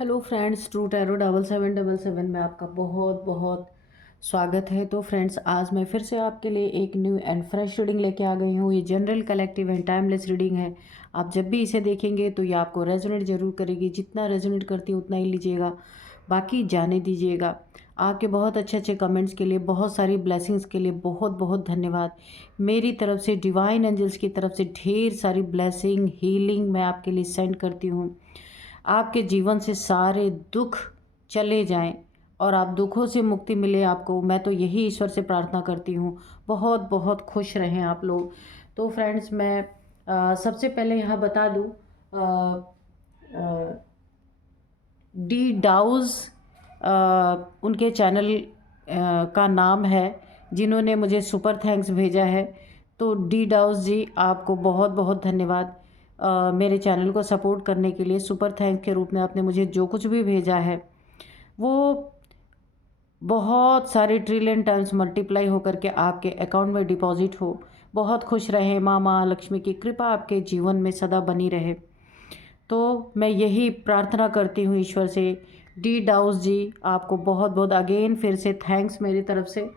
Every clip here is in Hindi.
हेलो फ्रेंड्स, ट्रू टैरो 7777 में आपका बहुत बहुत स्वागत है। तो फ्रेंड्स, आज मैं फिर से आपके लिए एक न्यू एंड फ्रेश रीडिंग लेके आ गई हूँ। ये general, collective and timeless reading है। आप जब भी इसे देखेंगे तो ये आपको रेजोनेट जरूर करेगी। जितना रेजोनेट करती है उतना ही लीजिएगा, बाकी जाने दीजिएगा। आपके बहुत अच्छे अच्छे कमेंट्स के लिए, बहुत सारी ब्लेसिंग्स के लिए बहुत बहुत धन्यवाद। मेरी तरफ से, डिवाइन एंजल्स की तरफ से ढेर सारी ब्लेसिंग, हीलिंग मैं आपके लिए सेंड करती हूँ। आपके जीवन से सारे दुख चले जाएं और आप दुखों से मुक्ति मिले आपको। मैं तो यही ईश्वर से प्रार्थना करती हूँ। बहुत बहुत खुश रहें आप लोग। तो फ्रेंड्स, मैं सबसे पहले यहाँ बता दूँ, डी डाउज उनके चैनल का नाम है, जिन्होंने मुझे सुपर थैंक्स भेजा है। तो डी डाउज जी, आपको बहुत बहुत धन्यवाद। मेरे चैनल को सपोर्ट करने के लिए सुपर थैंक्स के रूप में आपने मुझे जो कुछ भी भेजा है वो बहुत सारे ट्रिलियन टाइम्स मल्टीप्लाई होकर के आपके अकाउंट में डिपॉजिट हो। बहुत खुश रहे। माँ महालक्ष्मी की कृपा आपके जीवन में सदा बनी रहे। तो मैं यही प्रार्थना करती हूँ ईश्वर से। डी डाउस जी, आपको बहुत बहुत अगेन फिर से थैंक्स मेरी तरफ से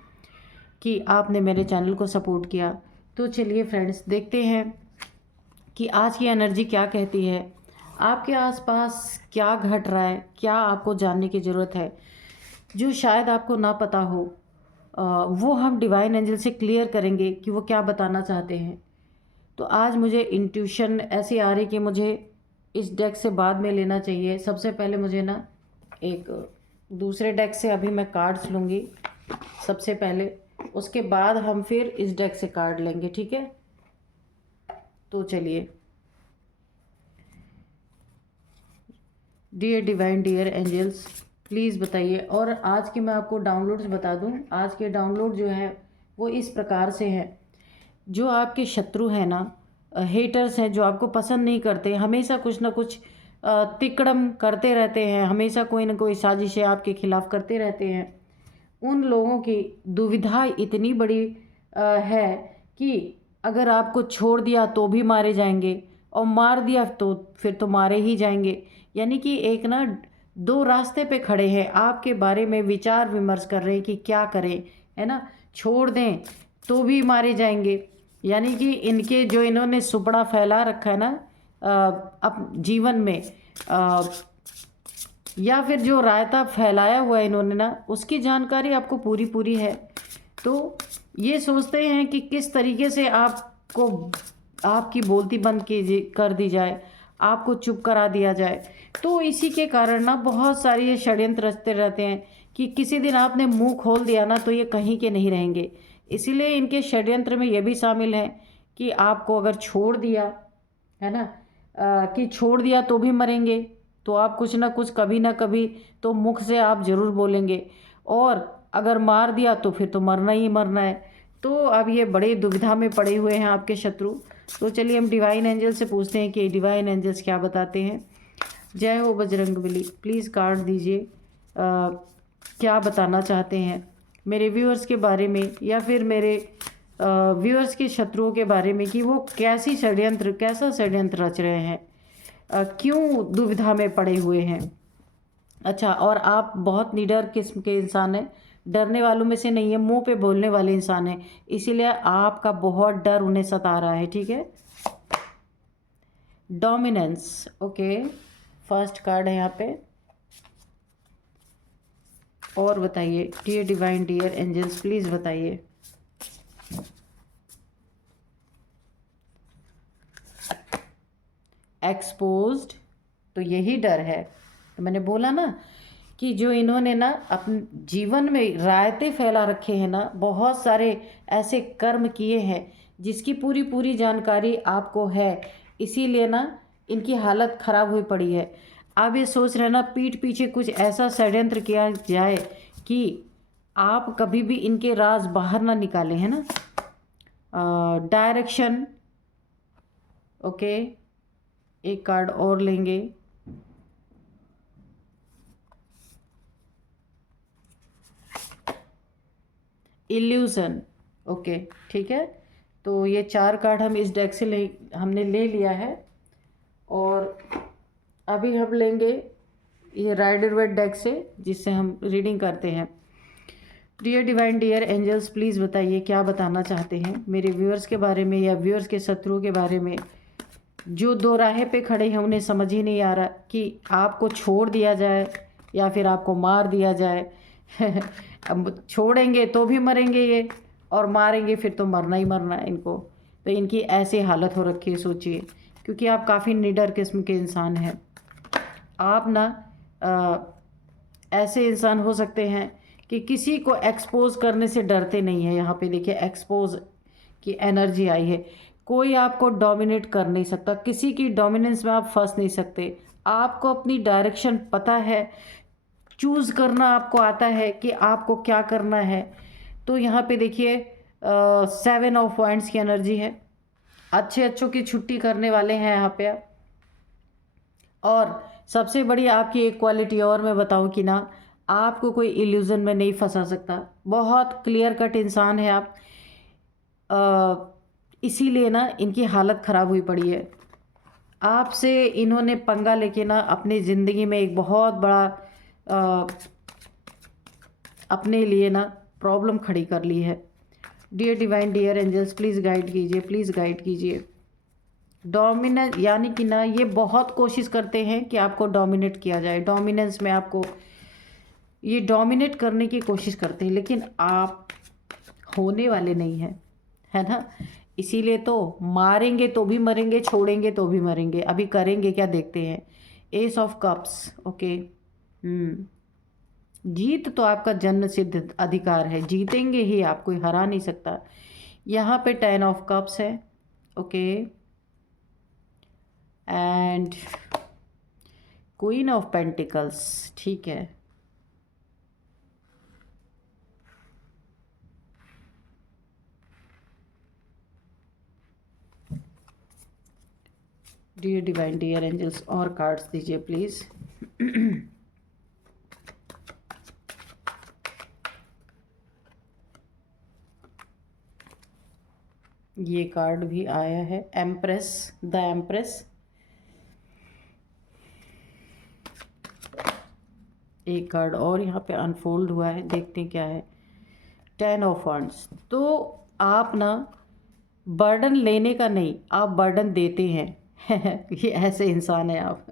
कि आपने मेरे चैनल को सपोर्ट किया। तो चलिए फ्रेंड्स, देखते हैं कि आज की एनर्जी क्या कहती है। आपके आसपास क्या घट रहा है, क्या आपको जानने की ज़रूरत है जो शायद आपको ना पता हो। वो हम डिवाइन एंजल से क्लियर करेंगे कि वो क्या बताना चाहते हैं। तो आज मुझे इंट्यूशन ऐसी आ रही कि मुझे इस डेक से बाद में लेना चाहिए। सबसे पहले मुझे ना एक दूसरे डेक से अभी मैं कार्ड्स लूँगी सबसे पहले, उसके बाद हम फिर इस डेक से कार्ड लेंगे, ठीक है। तो चलिए, dear divine, dear angels, please बताइए। और आज के मैं आपको डाउनलोड्स बता दूं। आज के डाउनलोड जो है वो इस प्रकार से हैं। जो आपके शत्रु हैं ना, हेटर्स हैं, जो आपको पसंद नहीं करते, हमेशा कुछ ना कुछ तिकड़म करते रहते हैं, हमेशा कोई ना कोई साजिशें आपके खिलाफ करते रहते हैं। उन लोगों की दुविधा इतनी बड़ी है कि अगर आपको छोड़ दिया तो भी मारे जाएंगे, और मार दिया तो फिर तो मारे ही जाएंगे। यानी कि एक ना दो रास्ते पे खड़े हैं, आपके बारे में विचार विमर्श कर रहे हैं कि क्या करें, है ना। छोड़ दें तो भी मारे जाएंगे। यानी कि इनके जो इन्होंने सुपड़ा फैला रखा है ना अब जीवन में, या फिर जो रायता फैलाया हुआ है इन्होंने ना, उसकी जानकारी आपको पूरी पूरी है। तो ये सोचते हैं कि किस तरीके से आपको, आपकी बोलती बंद कर दी जाए, आपको चुप करा दिया जाए। तो इसी के कारण ना बहुत सारी ये षड्यंत्र रचते रहते हैं कि किसी दिन आपने मुंह खोल दिया ना तो ये कहीं के नहीं रहेंगे। इसीलिए इनके षड्यंत्र में ये भी शामिल है कि आपको अगर छोड़ दिया, है ना, कि छोड़ दिया तो भी मरेंगे, तो आप कुछ ना कुछ, कभी ना कभी तो मुख से आप जरूर बोलेंगे, और अगर मार दिया तो फिर तो मरना ही मरना है। तो अब ये बड़े दुविधा में पड़े हुए हैं आपके शत्रु। तो चलिए हम डिवाइन एंजल से पूछते हैं कि डिवाइन एंजल्स क्या बताते हैं। जय हो बजरंगबली, प्लीज़ कार्ड दीजिए। क्या बताना चाहते हैं मेरे व्यूअर्स के बारे में, या फिर मेरे व्यूअर्स के शत्रुओं के बारे में, कि वो कैसा षड्यंत्र रच रहे हैं, क्यों दुविधा में पड़े हुए हैं। अच्छा, और आप बहुत निडर किस्म के इंसान हैं, डरने वालों में से नहीं है, मुंह पे बोलने वाले इंसान हैं, इसीलिए आपका बहुत डर उन्हें सता रहा है, ठीक है। डोमिनेंस, ओके, फर्स्ट कार्ड है यहाँ पे। और बताइए dear divine, dear angels, please बताइए। एक्सपोज्ड, तो यही डर है। तो मैंने बोला ना कि जो इन्होंने ना अपने जीवन में रायते फैला रखे हैं ना, बहुत सारे ऐसे कर्म किए हैं जिसकी पूरी पूरी जानकारी आपको है। इसीलिए ना इनकी हालत खराब हुई पड़ी है। आप ये सोच रहे हैं ना, पीठ पीछे कुछ ऐसा षड्यंत्र किया जाए कि आप कभी भी इनके राज बाहर ना निकालें, है ना। डायरेक्शन, ओके, एक कार्ड और लेंगे। इल्यूजन, ओके, ठीक है। तो ये चार कार्ड हम इस डेक से हमने ले लिया है। और अभी हम लेंगे ये राइडर वेट डेक से जिससे हम रीडिंग करते हैं। Dear divine dear angels, please बताइए क्या बताना चाहते हैं मेरे व्यूअर्स के बारे में या व्यूअर्स के शत्रु के बारे में, जो दो राहे पे खड़े हैं उन्हें समझ ही नहीं आ रहा कि आपको छोड़ दिया जाए या फिर आपको मार दिया जाए। अब छोड़ेंगे तो भी मरेंगे ये, और मारेंगे फिर तो मरना ही मरना है इनको। तो इनकी ऐसी हालत हो रखी है, सोचिए, क्योंकि आप काफ़ी निडर किस्म के इंसान हैं। आप ना ऐसे इंसान हो सकते हैं कि किसी को एक्सपोज करने से डरते नहीं हैं। यहाँ पे देखिए एक्सपोज की एनर्जी आई है। कोई आपको डोमिनेट कर नहीं सकता, किसी की डोमिनेंस में आप फंस नहीं सकते। आपको अपनी डायरेक्शन पता है, चूज़ करना आपको आता है कि आपको क्या करना है। तो यहाँ पे देखिए 7 ऑफ वाइंड्स की एनर्जी है। अच्छे अच्छों की छुट्टी करने वाले हैं यहाँ पे आप। और सबसे बड़ी आपकी एक क्वालिटी और मैं बताऊँ कि ना, आपको कोई इल्यूज़न में नहीं फंसा सकता। बहुत क्लियर कट इंसान है आप। इसीलिए ना इनकी हालत ख़राब हुई पड़ी है। आपसे इन्होंने पंगा लेके ना अपनी ज़िंदगी में एक बहुत बड़ा अपने लिए ना प्रॉब्लम खड़ी कर ली है। Dear divine dear angels, please guide कीजिए, प्लीज़ गाइड कीजिए। डोमिनेंस यानी कि ना ये बहुत कोशिश करते हैं कि आपको डोमिनेट किया जाए। डोमिनेंस में आपको ये डोमिनेट करने की कोशिश करते हैं, लेकिन आप होने वाले नहीं हैं, है ना। इसीलिए तो मारेंगे तो भी मरेंगे, छोड़ेंगे तो भी मरेंगे। अभी करेंगे क्या देखते हैं। Ace of cups, okay. जीत तो आपका जन्म सिद्ध अधिकार है, जीतेंगे ही आप, कोई हरा नहीं सकता। यहाँ पे 10 ऑफ कप्स है, okay, and queen of pentacles, ठीक है। डियर डिवाइन डियर एंजल्स, और कार्ड्स दीजिए प्लीज़। ये कार्ड भी आया है, एम्प्रेस, द एम्प्रेस। एक कार्ड और यहाँ पे अनफोल्ड हुआ है, देखते हैं क्या है। 10 ऑफ वांड्स। तो आप ना बर्डन लेने का नहीं, आप बर्डन देते हैं। ये ऐसे इंसान है आप।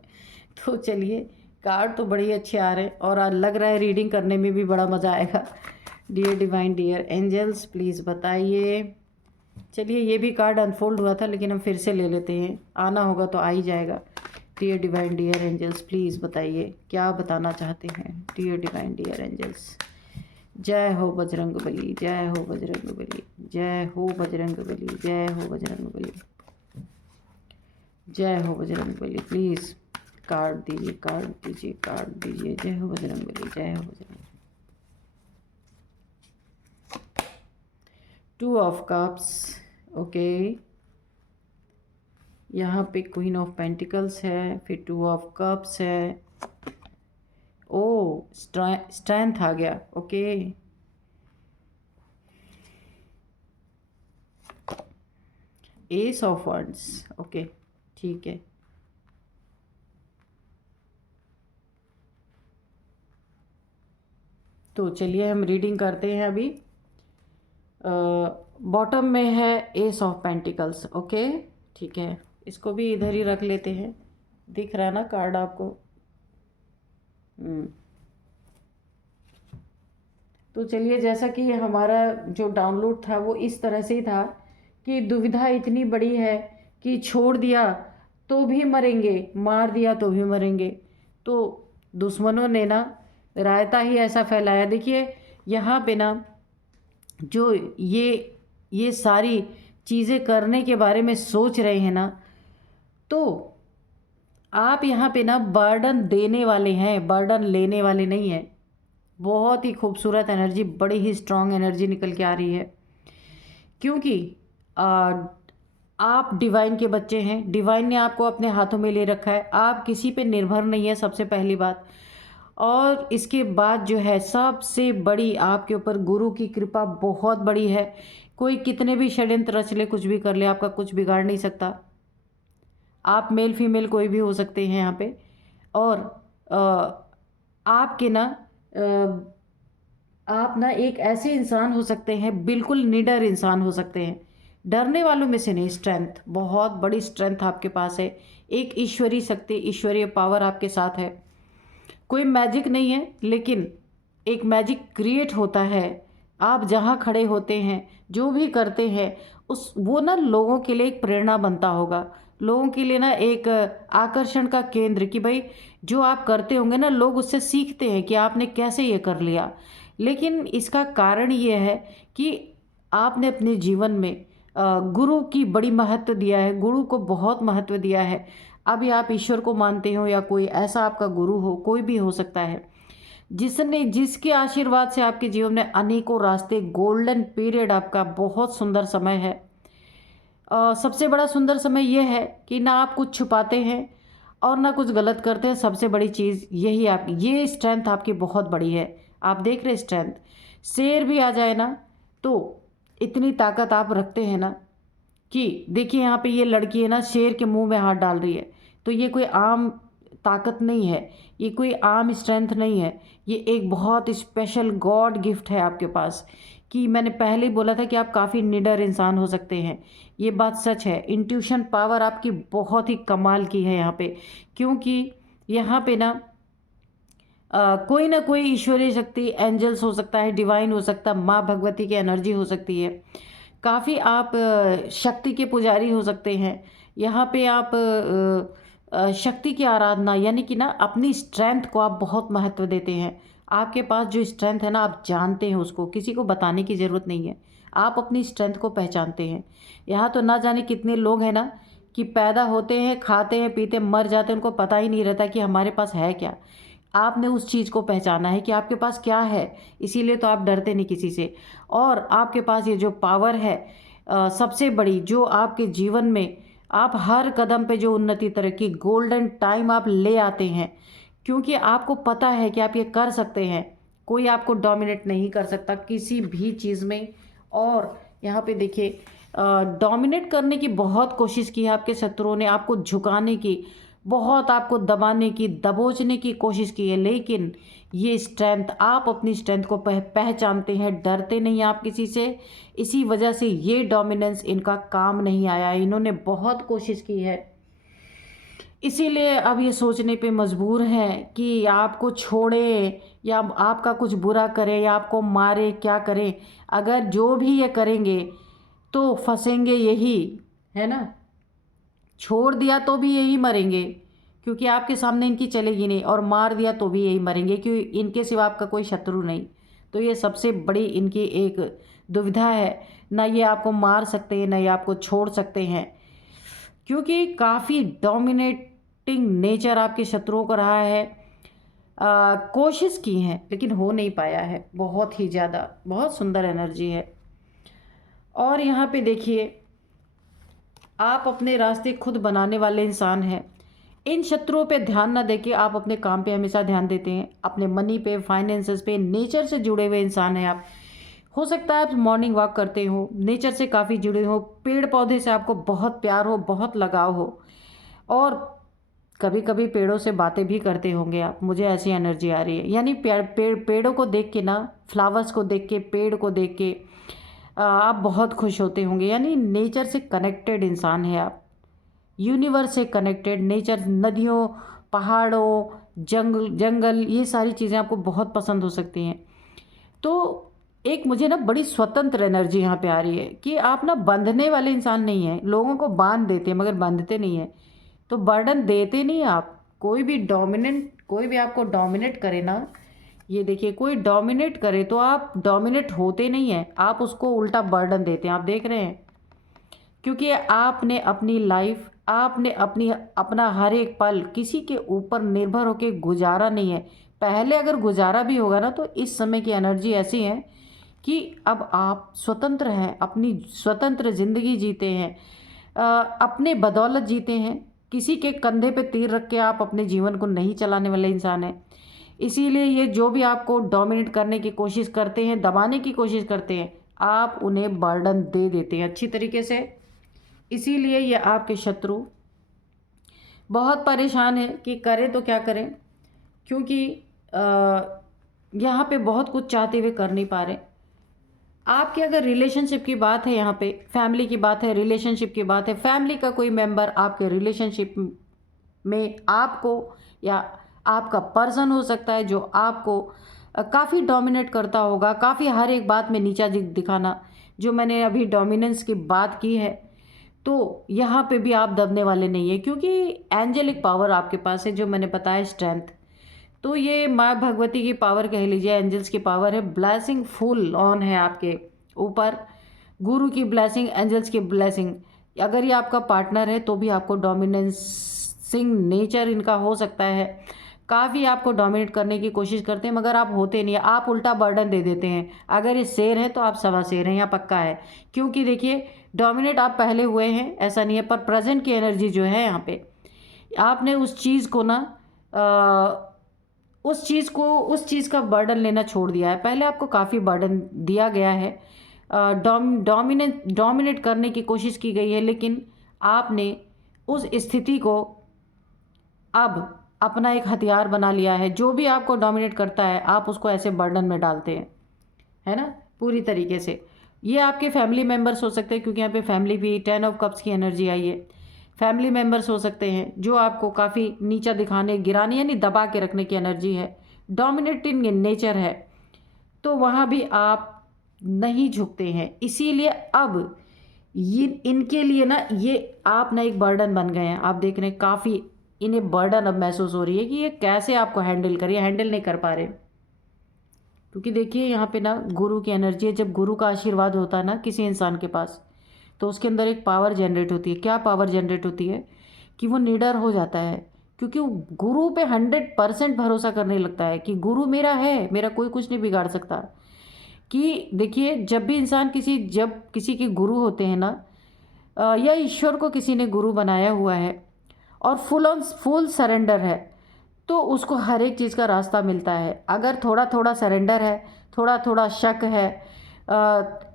तो चलिए, कार्ड तो बड़े अच्छे आ रहे हैं और लग रहा है रीडिंग करने में भी बड़ा मज़ा आएगा। Dear divine dear angels, please बताइए। चलिए, ये भी कार्ड अनफोल्ड हुआ था लेकिन हम फिर से ले लेते हैं, आना होगा तो आ ही जाएगा। Dear divine dear angels, please बताइए क्या बताना चाहते हैं। डियर डिवाइन डियर एंजल्स, जय हो बजरंग बली, जय हो बजरंग बली, जय हो बजरंग बली, जय हो बजरंग बली, जय हो बजरंग बली। प्लीज़ कार्ड दीजिए, कार्ड दीजिए, कार्ड दीजिए। जय हो बजरंग बली, जय हो बजरंग। 2 of cups, okay. यहाँ पे क्वीन ऑफ पेंटिकल्स है, फिर 2 ऑफ कप्स है। ओ, स्ट्रेंथ आ गया, okay. S of wands, okay, ठीक है। तो चलिए हम रीडिंग करते हैं अभी। बॉटम में है एस ऑफ पेंटिकल्स, ओके, ठीक है। इसको भी इधर ही रख लेते हैं, दिख रहा है ना कार्ड आपको। तो चलिए, जैसा कि हमारा जो डाउनलोड था वो इस तरह से ही था कि दुविधा इतनी बड़ी है कि छोड़ दिया तो भी मरेंगे, मार दिया तो भी मरेंगे। तो दुश्मनों ने ना रायता ही ऐसा फैलाया। देखिए यहाँ पे ना जो ये सारी चीज़ें करने के बारे में सोच रहे हैं ना, तो आप यहाँ पे ना बर्डन देने वाले हैं, बर्डन लेने वाले नहीं हैं। बहुत ही खूबसूरत एनर्जी, बड़ी ही स्ट्रॉन्ग एनर्जी निकल के आ रही है, क्योंकि आप डिवाइन के बच्चे हैं। डिवाइन ने आपको अपने हाथों में ले रखा है। आप किसी पे निर्भर नहीं है, सबसे पहली बात। और इसके बाद जो है सबसे बड़ी, आपके ऊपर गुरु की कृपा बहुत बड़ी है। कोई कितने भी षड्यंत्र रच ले, कुछ भी कर ले, आपका कुछ बिगाड़ नहीं सकता। आप मेल फीमेल कोई भी हो सकते हैं यहाँ पे। और आपके ना आप ना एक ऐसे इंसान हो सकते हैं, बिल्कुल निडर इंसान हो सकते हैं, डरने वालों में से नहीं। स्ट्रेंथ, बहुत बड़ी स्ट्रेंथ आपके पास है, एक ईश्वरीय शक्ति, ईश्वरीय पावर आपके साथ है। कोई मैजिक नहीं है, लेकिन एक मैजिक क्रिएट होता है। आप जहाँ खड़े होते हैं, जो भी करते हैं, उस वो ना लोगों के लिए एक प्रेरणा बनता होगा, लोगों के लिए ना एक आकर्षण का केंद्र, कि भाई जो आप करते होंगे ना, लोग उससे सीखते हैं कि आपने कैसे ये कर लिया। लेकिन इसका कारण ये है कि आपने अपने जीवन में गुरु की बड़ी महत्व दिया है, गुरु को बहुत महत्व दिया है। अभी आप ईश्वर को मानते हो या कोई ऐसा आपका गुरु हो, कोई भी हो सकता है, जिसने जिसके आशीर्वाद से आपके जीवन में अनेकों रास्ते, गोल्डन पीरियड आपका बहुत सुंदर समय है। सबसे बड़ा सुंदर समय यह है कि ना आप कुछ छुपाते हैं और ना कुछ गलत करते हैं। सबसे बड़ी चीज़ यही, आप ये स्ट्रेंथ आपकी बहुत बड़ी है। आप देख रहे स्ट्रेंथ, शेर भी आ जाए ना तो इतनी ताकत आप रखते हैं ना, कि देखिए यहाँ पे ये लड़की है ना, शेर के मुंह में हाथ डाल रही है। तो ये कोई आम ताकत नहीं है, ये कोई आम स्ट्रेंथ नहीं है, ये एक बहुत स्पेशल गॉड गिफ्ट है आपके पास। कि मैंने पहले ही बोला था कि आप काफ़ी निडर इंसान हो सकते हैं, ये बात सच है। इंट्यूशन पावर आपकी बहुत ही कमाल की है यहाँ पे, क्योंकि यहाँ पे ना कोई ना कोई ईश्वरीय शक्ति, एंजल्स हो सकता है, डिवाइन हो सकता है, माँ भगवती की एनर्जी हो सकती है। काफ़ी आप शक्ति के पुजारी हो सकते हैं। यहाँ पे आप शक्ति की आराधना, यानी कि ना अपनी स्ट्रेंथ को आप बहुत महत्व देते हैं। आपके पास जो स्ट्रेंथ है ना, आप जानते हैं उसको, किसी को बताने की ज़रूरत नहीं है। आप अपनी स्ट्रेंथ को पहचानते हैं। यहाँ तो ना जाने कितने लोग हैं ना, कि पैदा होते हैं, खाते हैं, पीते, मर जाते हैं, उनको पता ही नहीं रहता कि हमारे पास है क्या। आपने उस चीज़ को पहचाना है कि आपके पास क्या है, इसीलिए तो आप डरते नहीं किसी से। और आपके पास ये जो पावर है सबसे बड़ी, जो आपके जीवन में आप हर कदम पे जो उन्नति, तरक्की, गोल्डन टाइम आप ले आते हैं, क्योंकि आपको पता है कि आप ये कर सकते हैं। कोई आपको डोमिनेट नहीं कर सकता किसी भी चीज़ में। और यहाँ पे देखिए, डोमिनेट करने की बहुत कोशिश की है आपके शत्रुओं ने, आपको झुकाने की, बहुत आपको दबाने की, दबोचने की कोशिश की है। लेकिन ये स्ट्रेंथ, आप अपनी स्ट्रेंथ को पहचानते हैं, डरते नहीं आप किसी से। इसी वजह से ये डोमिनेंस इनका काम नहीं आया, इन्होंने बहुत कोशिश की है। इसीलिए अब ये सोचने पे मजबूर हैं कि आपको छोड़े या आपका कुछ बुरा करे या आपको मारे, क्या करें। अगर जो भी ये करेंगे तो फंसेंगे यही, है ना। छोड़ दिया तो भी यही मरेंगे, क्योंकि आपके सामने इनकी चलेगी नहीं, और मार दिया तो भी यही मरेंगे, क्योंकि इनके सिवा आपका कोई शत्रु नहीं। तो ये सबसे बड़ी इनकी एक दुविधा है, ना ये आपको मार सकते हैं, ना ये आपको छोड़ सकते हैं, क्योंकि काफ़ी डोमिनेटिंग नेचर आपके शत्रुओं को रहा है। कोशिश की है लेकिन हो नहीं पाया है, बहुत ही ज़्यादा, बहुत सुंदर एनर्जी है। और यहाँ पे देखिए, आप अपने रास्ते खुद बनाने वाले इंसान हैं। इन शत्रुओं पे ध्यान ना देके आप अपने काम पे हमेशा ध्यान देते हैं, अपने मनी पे, फाइनेंसेस पे, नेचर से जुड़े हुए इंसान हैं आप। हो सकता है आप मॉर्निंग वॉक करते हो, नेचर से काफ़ी जुड़े हो, पेड़ पौधे से आपको बहुत प्यार हो, बहुत लगाव हो, और कभी कभी पेड़ों से बातें भी करते होंगे आप, मुझे ऐसी एनर्जी आ रही है। यानी पेड़ों को देख के ना, फ्लावर्स को देख के, पेड़ को देख के आप बहुत खुश होते होंगे। यानी नेचर से कनेक्टेड इंसान है आप, यूनिवर्स से कनेक्टेड। नेचर, नदियों, पहाड़ों, जंगल, ये सारी चीज़ें आपको बहुत पसंद हो सकती हैं। तो एक मुझे ना बड़ी स्वतंत्र एनर्जी यहाँ पे आ रही है, कि आप ना बंधने वाले इंसान नहीं हैं। लोगों को बांध देते हैं मगर बांधते नहीं हैं, तो बर्डन देते नहीं आप। कोई भी आपको डोमिनेट करे ना, ये देखिए, कोई डोमिनेट करे तो आप डोमिनेट होते नहीं हैं, आप उसको उल्टा बर्डन देते हैं। आप देख रहे हैं, क्योंकि आपने अपनी लाइफ, आपने अपना हर एक पल किसी के ऊपर निर्भर होकर गुजारा नहीं है। पहले अगर गुजारा भी होगा ना, तो इस समय की एनर्जी ऐसी है कि अब आप स्वतंत्र हैं, अपनी स्वतंत्र ज़िंदगी जीते हैं, अपने बदौलत जीते हैं। किसी के कंधे पे तीर रख के आप अपने जीवन को नहीं चलाने वाले इंसान हैं। इसीलिए ये जो भी आपको डोमिनेट करने की कोशिश करते हैं, दबाने की कोशिश करते हैं, आप उन्हें बर्डन दे देते हैं अच्छी तरीके से। इसीलिए ये आपके शत्रु बहुत परेशान है कि करें तो क्या करें, क्योंकि यहाँ पे बहुत कुछ चाहते हुए कर नहीं पा रहे। आपके अगर रिलेशनशिप की बात है, यहाँ पे फैमिली की बात है, रिलेशनशिप की बात है, फैमिली का कोई मेंबर आपके रिलेशनशिप में आपको या आपका पर्सन हो सकता है जो आपको काफ़ी डोमिनेट करता होगा, काफ़ी हर एक बात में नीचा दिखाना, जो मैंने अभी डोमिनेंस की बात की है। तो यहाँ पे भी आप दबने वाले नहीं है, क्योंकि एंजेलिक पावर आपके पास है, जो मैंने बताया स्ट्रेंथ। तो ये माँ भगवती की पावर कह लीजिए, एंजल्स की पावर है, ब्लेसिंग फुल ऑन है आपके ऊपर, गुरु की ब्लेसिंग, एंजल्स की ब्लेसिंग। अगर ये आपका पार्टनर है तो भी आपको डोमिनेंसिंग नेचर इनका हो सकता है, काफ़ी आपको डोमिनेट करने की कोशिश करते हैं, मगर आप होते नहीं है, आप उल्टा बर्डन दे देते हैं। अगर ये शेर है तो आप सवा शेर हैं, यहाँ पक्का है। क्योंकि देखिए, डोमिनेट आप पहले हुए हैं, ऐसा नहीं है, पर प्रेजेंट की एनर्जी जो है यहाँ पे, आपने उस चीज़ को ना उस चीज़ का बर्डन लेना छोड़ दिया है। पहले आपको काफ़ी बर्डन दिया गया है, डोमिनेट करने की कोशिश की गई है, लेकिन आपने उस स्थिति को अब अपना एक हथियार बना लिया है। जो भी आपको डोमिनेट करता है, आप उसको ऐसे बर्डन में डालते हैं, है ना, पूरी तरीके से। ये आपके फैमिली मेम्बर्स हो सकते हैं, क्योंकि यहाँ पे फैमिली भी 10 ऑफ कप्स की एनर्जी आई है। फैमिली मेम्बर्स हो सकते हैं जो आपको काफ़ी नीचा दिखाने, गिराने, यानी दबा के रखने की एनर्जी है, डोमिनेटिंग नेचर है। तो वहाँ भी आप नहीं झुकते हैं, इसीलिए अब ये इनके लिए ना, ये आप ना एक बर्डन बन गए हैं। आप देख रहे हैं काफ़ी इन्हें बर्डन अब महसूस हो रही है कि ये कैसे आपको हैंडल करिए, हैंडल नहीं कर पा रहे। क्योंकि देखिए, यहाँ पे ना गुरु की एनर्जी है। जब गुरु का आशीर्वाद होता है ना किसी इंसान के पास, तो उसके अंदर एक पावर जनरेट होती है। क्या पावर जनरेट होती है? कि वो निडर हो जाता है, क्योंकि वो गुरु पे 100% भरोसा करने लगता है कि गुरु मेरा है, मेरा कोई कुछ नहीं बिगाड़ सकता। कि देखिए, जब भी इंसान जब किसी के गुरु होते हैं ना, या ईश्वर को किसी ने गुरु बनाया हुआ है और फुल सरेंडर है, तो उसको हर एक चीज़ का रास्ता मिलता है। अगर थोड़ा थोड़ा सरेंडर है, थोड़ा थोड़ा शक है,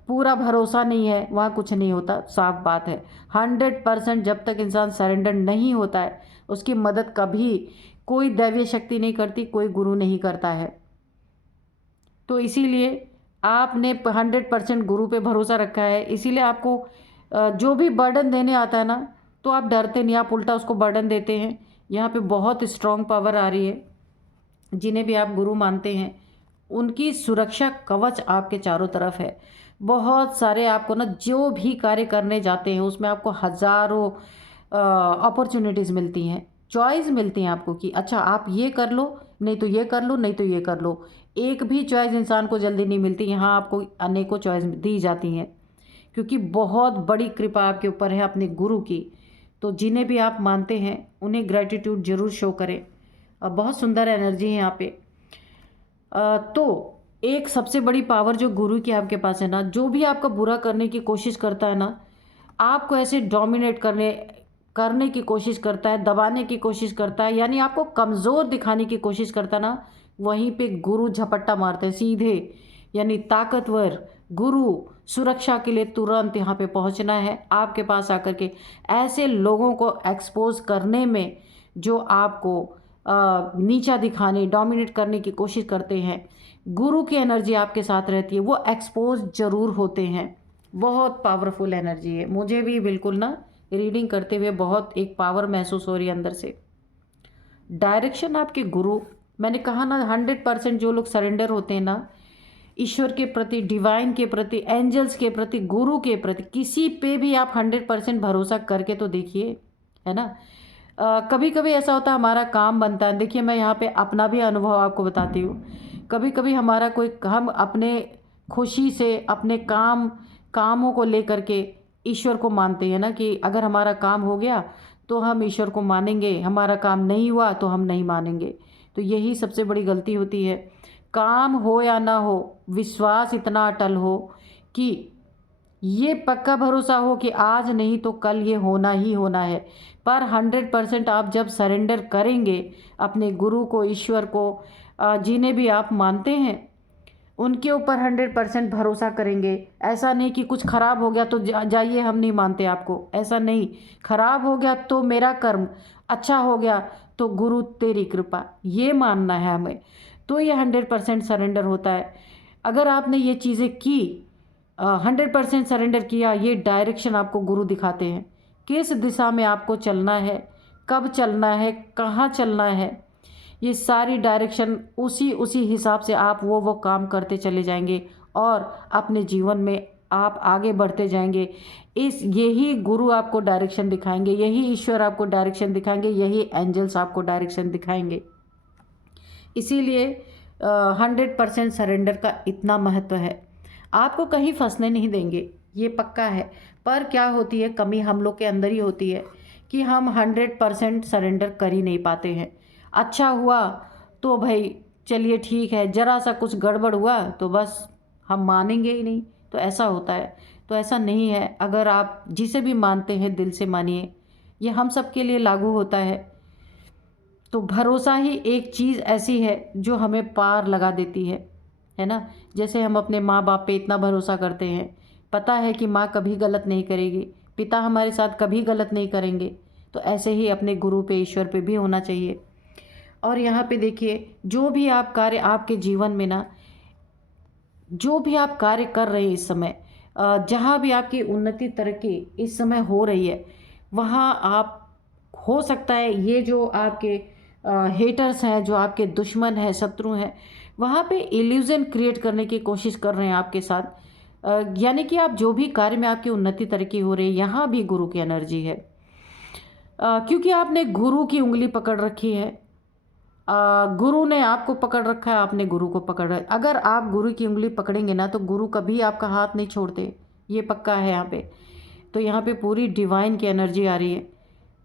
पूरा भरोसा नहीं है, वहाँ कुछ नहीं होता। साफ बात है, 100% जब तक इंसान सरेंडर नहीं होता है, उसकी मदद कभी कोई दैवीय शक्ति नहीं करती, कोई गुरु नहीं करता है। तो इसीलिए आपने 100% गुरु पे भरोसा रखा है, इसीलिए आपको जो भी बर्डन देने आता है ना, तो आप डरते नहीं, आप उल्टा उसको बर्डन देते हैं। यहाँ पे बहुत स्ट्रॉन्ग पावर आ रही है। जिन्हें भी आप गुरु मानते हैं, उनकी सुरक्षा कवच आपके चारों तरफ है। बहुत सारे आपको ना, जो भी कार्य करने जाते हैं उसमें आपको हज़ारों अपॉर्चुनिटीज़ मिलती हैं, चॉइस मिलती हैं आपको कि अच्छा आप ये कर लो, नहीं तो ये कर लो, नहीं तो ये कर लो। एक भी चॉइस इंसान को जल्दी नहीं मिलती, यहाँ आपको अनेकों चॉइस दी जाती हैं, क्योंकि बहुत बड़ी कृपा आपके ऊपर है अपने गुरु की। तो जिन्हें भी आप मानते हैं, उन्हें ग्रेटिट्यूड ज़रूर शो करें। बहुत सुंदर एनर्जी है यहाँ पे। तो एक सबसे बड़ी पावर जो गुरु की आपके पास है ना, जो भी आपका बुरा करने की कोशिश करता है ना, आपको ऐसे डोमिनेट करने की कोशिश करता है, दबाने की कोशिश करता है, यानी आपको कमज़ोर दिखाने की कोशिश करता है ना, वहीं पे गुरु झपट्टा मारते हैं सीधे। यानी ताकतवर गुरु सुरक्षा के लिए तुरंत यहाँ पे पहुँचना है, आपके पास आकर के ऐसे लोगों को एक्सपोज करने में जो आपको नीचा दिखाने, डोमिनेट करने की कोशिश करते हैं। गुरु की एनर्जी आपके साथ रहती है, वो एक्सपोज जरूर होते हैं। बहुत पावरफुल एनर्जी है। मुझे भी बिल्कुल ना रीडिंग करते हुए बहुत एक पावर महसूस हो रही है अंदर से। डायरेक्शन आपके गुरु, मैंने कहा ना 100% जो लोग सरेंडर होते हैं ना ईश्वर के प्रति, डिवाइन के प्रति, एंजल्स के प्रति, गुरु के प्रति, किसी पे भी आप 100% भरोसा करके तो देखिए, है ना। कभी कभी ऐसा होता है हमारा काम बनता है। देखिए, मैं यहाँ पे अपना भी अनुभव आपको बताती हूँ। कभी कभी हमारा हम अपने खुशी से अपने कामों को लेकर के ईश्वर को मानते हैं ना, कि अगर हमारा काम हो गया तो हम ईश्वर को मानेंगे, हमारा काम नहीं हुआ तो हम नहीं मानेंगे। तो यही सबसे बड़ी गलती होती है। काम हो या ना हो, विश्वास इतना अटल हो कि ये पक्का भरोसा हो कि आज नहीं तो कल ये होना ही होना है। पर 100% आप जब सरेंडर करेंगे अपने गुरु को, ईश्वर को, जिन्हें भी आप मानते हैं, उनके ऊपर 100% भरोसा करेंगे। ऐसा नहीं कि कुछ खराब हो गया तो जाइए हम नहीं मानते आपको, ऐसा नहीं। खराब हो गया तो मेरा कर्म, अच्छा हो गया तो गुरु तेरी कृपा, ये मानना है हमें। तो ये 100% सरेंडर होता है। अगर आपने ये चीज़ें की, 100% सरेंडर किया, ये डायरेक्शन आपको गुरु दिखाते हैं, किस दिशा में आपको चलना है, कब चलना है, कहाँ चलना है, ये सारी डायरेक्शन उसी हिसाब से आप वो काम करते चले जाएंगे और अपने जीवन में आप आगे बढ़ते जाएंगे। यही गुरु आपको डायरेक्शन दिखाएंगे, यही ईश्वर आपको डायरेक्शन दिखाएंगे, यही एंजल्स आपको डायरेक्शन दिखाएंगे। इसीलिए 100% सरेंडर का इतना महत्व है। आपको कहीं फंसने नहीं देंगे, ये पक्का है। पर क्या होती है, कमी हम लोग के अंदर ही होती है कि हम 100% सरेंडर कर ही नहीं पाते हैं। अच्छा हुआ तो भाई चलिए ठीक है, ज़रा सा कुछ गड़बड़ हुआ तो बस हम मानेंगे ही नहीं, तो ऐसा होता है। तो ऐसा नहीं है, अगर आप जिसे भी मानते हैं दिल से मानिए, ये हम सब के लिए लागू होता है। तो भरोसा ही एक चीज़ ऐसी है जो हमें पार लगा देती है ना। जैसे हम अपने माँ बाप पे इतना भरोसा करते हैं, पता है कि माँ कभी गलत नहीं करेगी, पिता हमारे साथ कभी गलत नहीं करेंगे, तो ऐसे ही अपने गुरु पे, ईश्वर पे भी होना चाहिए। और यहाँ पे देखिए, जो भी आप कार्य आपके जीवन में ना, जो भी आप कार्य कर रहे हैं इस समय, जहाँ भी आपकी उन्नति तरक्की इस समय हो रही है, वहाँ आप, हो सकता है ये जो आपके हेटर्स हैं, जो आपके दुश्मन हैं, शत्रु हैं, वहाँ पे इल्यूजन क्रिएट करने की कोशिश कर रहे हैं आपके साथ। यानी कि आप जो भी कार्य में आपकी उन्नति तरक्की हो रही है, यहाँ भी गुरु की एनर्जी है। क्योंकि आपने गुरु की उंगली पकड़ रखी है, गुरु ने आपको पकड़ रखा है, आपने गुरु को पकड़ रखा है। अगर आप गुरु की उंगली पकड़ेंगे ना, तो गुरु कभी आपका हाथ नहीं छोड़ते, ये पक्का है यहाँ पे। तो यहाँ पे पूरी डिवाइन की एनर्जी आ रही है।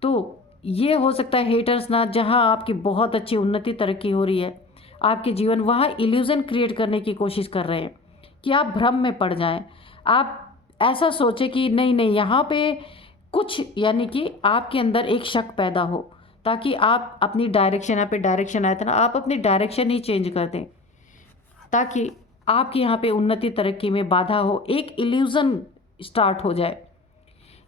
तो ये हो सकता है हेटर्स ना, जहाँ आपकी बहुत अच्छी उन्नति तरक्की हो रही है आपके जीवन, वहाँ इल्यूजन क्रिएट करने की कोशिश कर रहे हैं कि आप भ्रम में पड़ जाएं। आप ऐसा सोचें कि नहीं नहीं, यहाँ पे कुछ, यानी कि आपके अंदर एक शक पैदा हो, ताकि आप अपनी डायरेक्शन, यहाँ पे डायरेक्शन आया था ना, आप अपनी डायरेक्शन ही चेंज कर दें, ताकि आपकी यहाँ पे उन्नति तरक्की में बाधा हो, एक इल्यूज़न स्टार्ट हो जाए।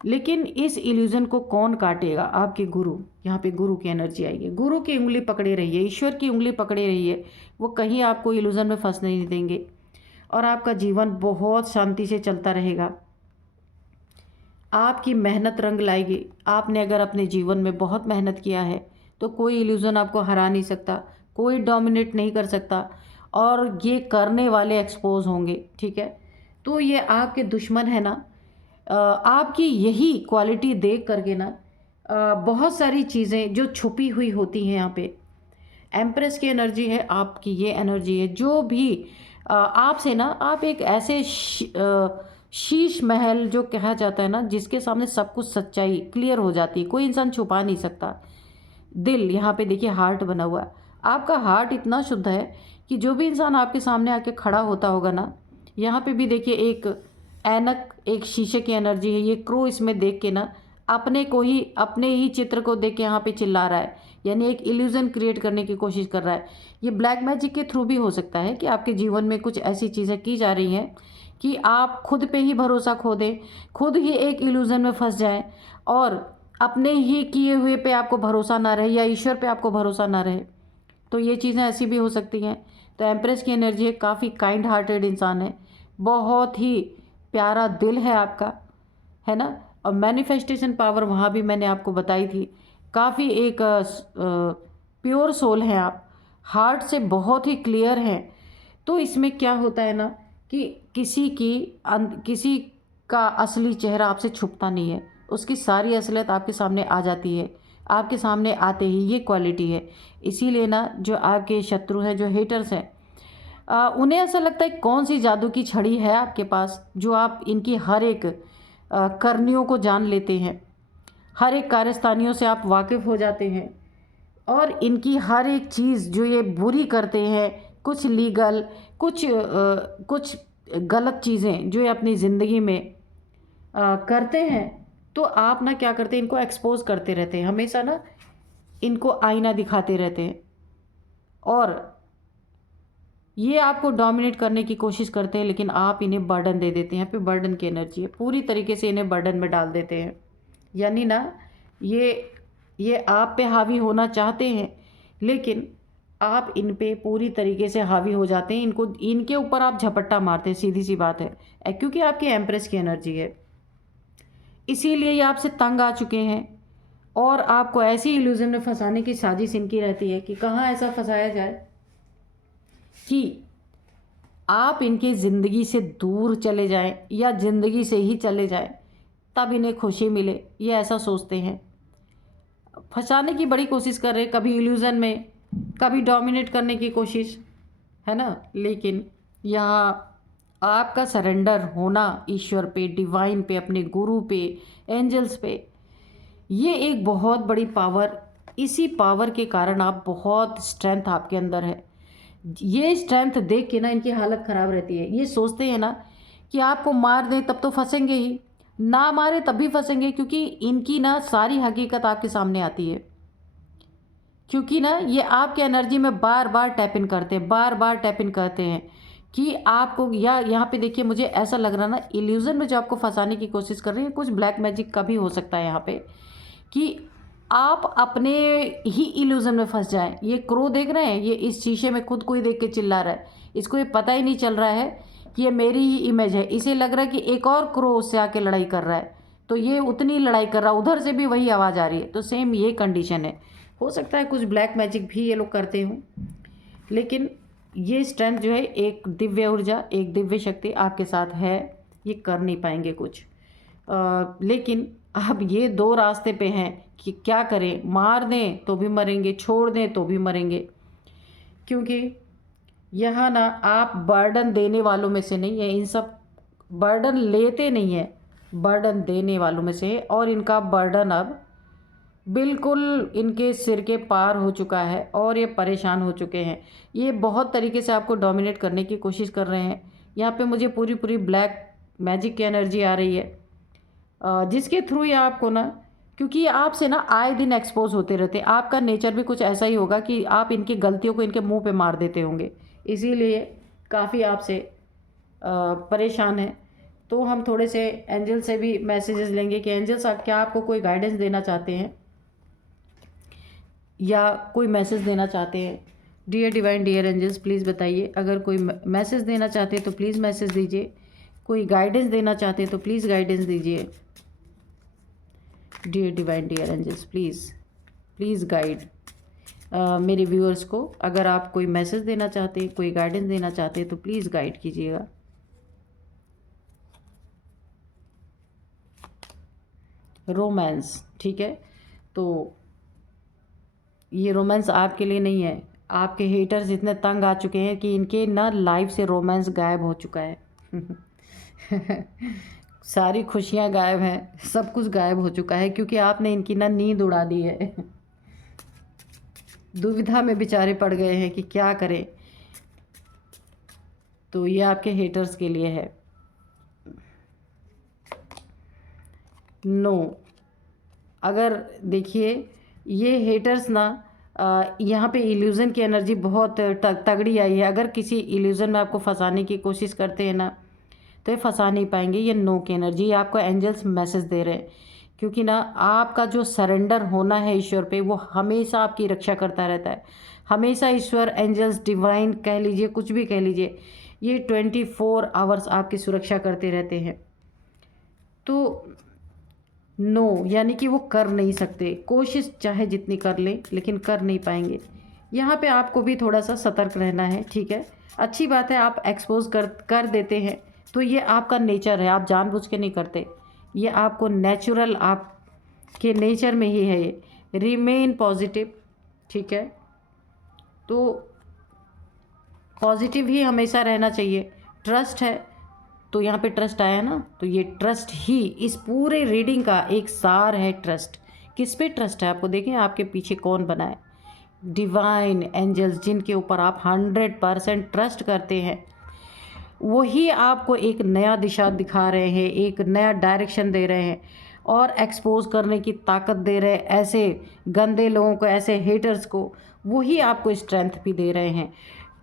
लेकिन इस इल्यूज़न को कौन काटेगा? आपके गुरु। यहाँ पे गुरु की एनर्जी आएगी, गुरु की उंगली पकड़े रहिए, ईश्वर की उंगली पकड़े रहिए, वो कहीं आपको इल्यूज़न में फंसने नहीं देंगे और आपका जीवन बहुत शांति से चलता रहेगा। आपकी मेहनत रंग लाएगी। आपने अगर अपने जीवन में बहुत मेहनत किया है, तो कोई इल्यूज़न आपको हरा नहीं सकता, कोई डोमिनेट नहीं कर सकता, और ये करने वाले एक्सपोज होंगे, ठीक है। तो ये आपके दुश्मन है ना, आपकी यही क्वालिटी देख करके ना, बहुत सारी चीज़ें जो छुपी हुई होती हैं, यहाँ पे एम्प्रेस की एनर्जी है, आपकी ये एनर्जी है, जो भी आपसे ना, आप एक ऐसे शीश महल जो कहा जाता है ना, जिसके सामने सब कुछ सच्चाई क्लियर हो जाती है, कोई इंसान छुपा नहीं सकता। दिल, यहाँ पे देखिए हार्ट बना हुआ है, आपका हार्ट इतना शुद्ध है कि जो भी इंसान आपके सामने आके खड़ा होता होगा ना, यहाँ पे भी देखिए एक ऐनक, एक शीशे की एनर्जी है। ये क्रो इसमें देख के ना, अपने को ही, अपने ही चित्र को देख के यहाँ पे चिल्ला रहा है, यानी एक इल्यूजन क्रिएट करने की कोशिश कर रहा है। ये ब्लैक मैजिक के थ्रू भी हो सकता है कि आपके जीवन में कुछ ऐसी चीज़ें की जा रही हैं कि आप खुद पे ही भरोसा खो दें, खुद ही एक इल्यूजन में फंस जाएं, और अपने ही किए हुए पे आपको भरोसा ना रहे, या ईश्वर पे आपको भरोसा ना रहे। तो ये चीज़ें ऐसी भी हो सकती हैं। तो एम्प्रेस की एनर्जी है, काफ़ी काइंड हार्टेड इंसान है, बहुत ही प्यारा दिल है आपका, है ना। और मैनिफेस्टेशन पावर वहाँ भी मैंने आपको बताई थी, काफ़ी एक प्योर सोल हैं आप, हार्ट से बहुत ही क्लियर हैं। तो इसमें क्या होता है ना, कि किसी का असली चेहरा आपसे छुपता नहीं है, उसकी सारी असलियत आपके सामने आ जाती है, आपके सामने आते ही ये क्वालिटी है। इसीलिए ना, जो आपके शत्रु हैं, जो हेटर्स हैं, उन्हें ऐसा लगता है कौन सी जादू की छड़ी है आपके पास, जो आप इनकी हर एक करनियों को जान लेते हैं, हर एक कार्यस्थानियों से आप वाकिफ़ हो जाते हैं, और इनकी हर एक चीज़ जो ये बुरी करते हैं, कुछ लीगल, कुछ गलत चीज़ें जो ये अपनी ज़िंदगी में करते हैं, तो आप ना क्या करते हैं, इनको एक्सपोज करते रहते हैं, हमेशा ना इनको आईना दिखाते रहते हैं, और ये आपको डोमिनेट करने की कोशिश करते हैं, लेकिन आप इन्हें बर्डन दे देते हैं। यहाँ पे बर्डन की एनर्जी है, पूरी तरीके से इन्हें बर्डन में डाल देते हैं, यानी ना ये आप पे हावी होना चाहते हैं, लेकिन आप इन पे पूरी तरीके से हावी हो जाते हैं, इनको इनके ऊपर आप झपट्टा मारते हैं, सीधी सी बात है, क्योंकि आपकी एम्प्रेस की एनर्जी है, इसीलिए ये आपसे तंग आ चुके हैं। और आपको ऐसी इल्यूजन में फंसाने की साजिश इनकी रहती है कि कहाँ ऐसा फंसाया जाए कि आप इनके ज़िंदगी से दूर चले जाएं या ज़िंदगी से ही चले जाएं, तब इन्हें खुशी मिले, ये ऐसा सोचते हैं। फंसाने की बड़ी कोशिश कर रहे हैं, कभी इल्यूज़न में, कभी डोमिनेट करने की कोशिश, है ना। लेकिन यहाँ आपका सरेंडर होना ईश्वर पे, डिवाइन पे, अपने गुरु पे, एंजल्स पे, ये एक बहुत बड़ी पावर, इसी पावर के कारण आप बहुत स्ट्रेंथ आपके अंदर है। ये स्ट्रेंथ देख के ना इनकी हालत ख़राब रहती है। ये सोचते हैं ना कि आपको मार दें तब तो फंसेंगे ही, ना मारे तब भी फंसेंगे, क्योंकि इनकी ना सारी हकीकत आपके सामने आती है। क्योंकि ना ये आपके एनर्जी में बार बार टैप इन करते हैं, बार बार टैप इन करते हैं कि आपको, या यहाँ पे देखिए मुझे ऐसा लग रहा ना, इल्यूज़न में जो आपको फंसाने की कोशिश कर रही है, कुछ ब्लैक मैजिक का भी हो सकता है यहाँ पे, कि आप अपने ही इल्यूज़न में फंस जाएं। ये क्रो देख रहे हैं, ये इस शीशे में खुद को ही देख के चिल्ला रहा है, इसको ये पता ही नहीं चल रहा है कि ये मेरी ही इमेज है। इसे लग रहा है कि एक और क्रो उससे आके लड़ाई कर रहा है, तो ये उतनी लड़ाई कर रहा है, उधर से भी वही आवाज़ आ रही है। तो सेम ये कंडीशन है। हो सकता है कुछ ब्लैक मैजिक भी ये लोग करते हों, लेकिन ये स्ट्रेंथ जो है, एक दिव्य ऊर्जा, एक दिव्य शक्ति आपके साथ है, ये कर नहीं पाएंगे कुछ। लेकिन अब ये दो रास्ते पे हैं कि क्या करें, मार दें तो भी मरेंगे, छोड़ दें तो भी मरेंगे। क्योंकि यहाँ ना आप बर्डन देने वालों में से नहीं है, इन सब बर्डन लेते नहीं है, बर्डन देने वालों में से है। और इनका बर्डन अब बिल्कुल इनके सिर के पार हो चुका है और ये परेशान हो चुके हैं। ये बहुत तरीके से आपको डोमिनेट करने की कोशिश कर रहे हैं। यहाँ पे मुझे पूरी पूरी ब्लैक मैजिक की एनर्जी आ रही है, जिसके थ्रू ये आपको ना, क्योंकि ये आपसे ना आए दिन एक्सपोज होते रहते हैं, आपका नेचर भी कुछ ऐसा ही होगा कि आप इनकी गलतियों को इनके मुंह पे मार देते होंगे, इसीलिए काफ़ी आपसे परेशान हैं। तो हम थोड़े से एंजल से भी मैसेजेस लेंगे कि एंजल्स क्या आपको कोई गाइडेंस देना चाहते हैं या कोई मैसेज देना चाहते हैं। Dear divine, dear angels, please बताइए। अगर कोई मैसेज देना चाहते हैं तो प्लीज़ मैसेज दीजिए, कोई गाइडेंस देना चाहते हैं तो प्लीज़ गाइडेंस दीजिए। Dear divine, dear angels, please guide मेरे व्यूअर्स को। अगर आप कोई मैसेज देना चाहते हैं, कोई गाइडेंस देना चाहते हैं तो प्लीज़ गाइड कीजिएगा। रोमांस, ठीक है, तो ये रोमांस आपके लिए नहीं है। आपके हेटर्स इतने तंग आ चुके हैं कि इनके ना लाइफ से रोमांस गायब हो चुका है। सारी खुशियां गायब हैं, सब कुछ गायब हो चुका है, क्योंकि आपने इनकी ना नींद उड़ा दी है। दुविधा में बेचारे पड़ गए हैं कि क्या करें। तो ये आपके हेटर्स के लिए है। नो, अगर देखिए ये हेटर्स ना, यहाँ पे इल्यूज़न की एनर्जी बहुत तगड़ी आई है। अगर किसी इल्यूज़न में आपको फंसाने की कोशिश करते हैं ना, तो ये फंसा नहीं पाएंगे। ये नो की एनर्जी आपको एंजल्स मैसेज दे रहे हैं, क्योंकि ना आपका जो सरेंडर होना है ईश्वर पे, वो हमेशा आपकी रक्षा करता रहता है। हमेशा ईश्वर, एंजल्स, डिवाइन कह लीजिए, कुछ भी कह लीजिए, ये 24 आवर्स आपकी सुरक्षा करते रहते हैं। तो नो यानी कि वो कर नहीं सकते, कोशिश चाहे जितनी कर लें लेकिन कर नहीं पाएंगे। यहाँ पे आपको भी थोड़ा सा सतर्क रहना है, ठीक है। अच्छी बात है आप एक्सपोज कर देते हैं, तो ये आपका नेचर है, आप जानबूझ के नहीं करते, ये आपको नेचुरल, आपके नेचर में ही है। ये रिमेन पॉजिटिव, ठीक है, तो पॉजिटिव ही हमेशा रहना चाहिए। ट्रस्ट है, तो यहाँ पे ट्रस्ट आया ना, तो ये ट्रस्ट ही इस पूरे रीडिंग का एक सार है। ट्रस्ट, किस पे ट्रस्ट है आपको? देखें आपके पीछे कौन बना है, डिवाइन एंजल्स, जिनके ऊपर आप 100% ट्रस्ट करते हैं, वही आपको एक नया दिशा दिखा रहे हैं, एक नया डायरेक्शन दे रहे हैं और एक्सपोज करने की ताकत दे रहे हैं ऐसे गंदे लोगों को, ऐसे हेटर्स को। वही आपको स्ट्रेंथ भी दे रहे हैं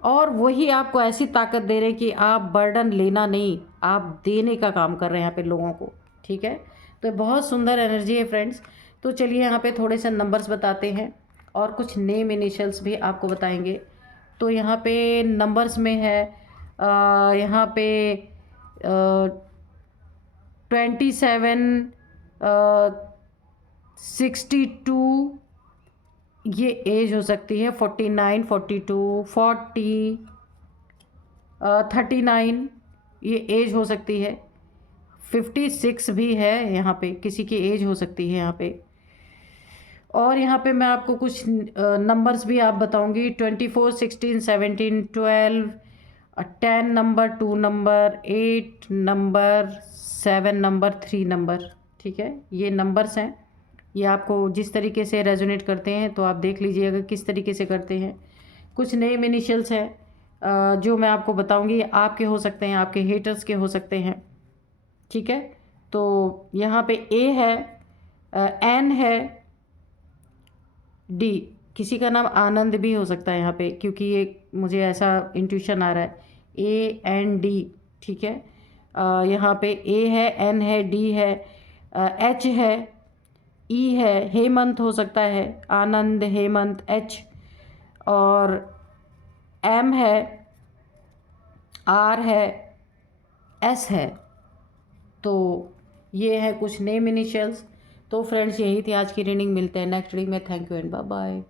और वही आपको ऐसी ताकत दे रहे हैं कि आप बर्डन लेना नहीं, आप देने का काम कर रहे हैं यहाँ पे लोगों को, ठीक है। तो बहुत सुंदर एनर्जी है फ्रेंड्स। तो चलिए यहाँ पे थोड़े से नंबर्स बताते हैं और कुछ नेम इनिशियल्स भी आपको बताएंगे। तो यहाँ पे नंबर्स में है, यहाँ पे 27, 62 ये एज हो सकती है, 49, 42, 40, 39 ये एज हो सकती है, 56 भी है, यहाँ पे किसी की एज हो सकती है यहाँ पे। और यहाँ पे मैं आपको कुछ नंबर्स भी आप बताऊंगी, 24, 16, 17, 12, 10 number, 2 number, 8 number, 7 number, 3 number. ठीक है, ये नंबर्स हैं, ये आपको जिस तरीके से रेजोनेट करते हैं तो आप देख लीजिएगा किस तरीके से करते हैं। कुछ नेम इनिशियल्स हैं जो मैं आपको बताऊंगी, आपके हो सकते हैं, आपके हेटर्स के हो सकते हैं। ठीक है, तो यहाँ पे ए है, एन है, डी, किसी का नाम आनंद भी हो सकता है यहाँ पे, क्योंकि ये मुझे ऐसा इंट्यूशन आ रहा है, ए एन डी। ठीक है, यहाँ पे ए है, एन है, डी है, एच है, ई है, हेमंत हो सकता है, आनंद, हेमंत, एच, और एम है, आर है, एस है। तो ये है कुछ नेम इनिशियल्स। तो फ्रेंड्स, यही थी आज की रीडिंग, मिलते हैं नेक्स्ट रीडिंग में। Thank you and bye bye.